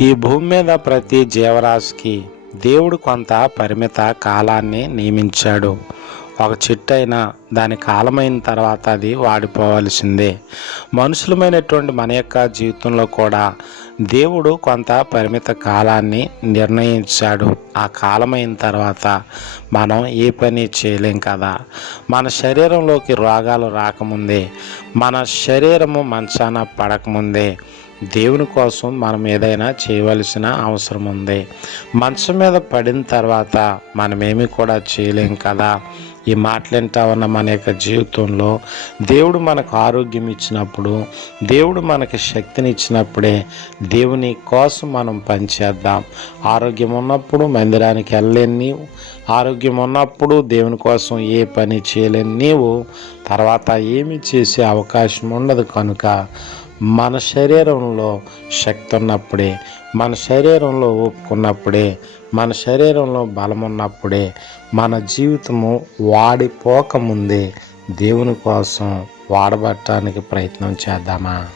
ఈ భూమి మీద ప్రతి జీవరాశికి దేవుడు కొంత పరిమిత కాలాన్ని నియమించాడు. ఒక చెట్టు అయినా దాని కాలమైన తర్వాత అది వాడిపోవలసిందే. మనుషులమైనటువంటి మన యొక్క జీవితంలో కూడా దేవుడు కొంత పరిమిత కాలాన్ని నిర్ణయించాడు. ఆ కాలమైన తర్వాత మనం ఏ పని చేయలేం కదా. మన శరీరంలోకి రోగాలు రాకముందే, మన శరీరము మంచాన పడకముందే దేవుని కోసం మనం ఏదైనా చేయవలసిన అవసరం ఉంది. మంచం మీద పడిన తర్వాత మనమేమి కూడా చేయలేం కదా. ఈ మాటలంటా ఉన్న మన యొక్క జీవితంలో దేవుడు మనకు ఆరోగ్యం ఇచ్చినప్పుడు, దేవుడు మనకి శక్తిని ఇచ్చినప్పుడే దేవుని కోసం మనం పనిచేద్దాం. ఆరోగ్యం ఉన్నప్పుడు మందిరానికి వెళ్ళలేని నీవు, ఆరోగ్యం ఉన్నప్పుడు దేవుని కోసం ఏ పని చేయలేని నీవు తర్వాత ఏమి చేసే అవకాశం ఉండదు. కనుక మన శరీరంలో శక్తి ఉన్నప్పుడే, మన శరీరంలో ఒప్పుకున్నప్పుడే, మన శరీరంలో బలం ఉన్నప్పుడే మన జీవితము వాడిపోకముందే దేవుని కోసం వాడబట్టడానికి ప్రయత్నం చేద్దామా?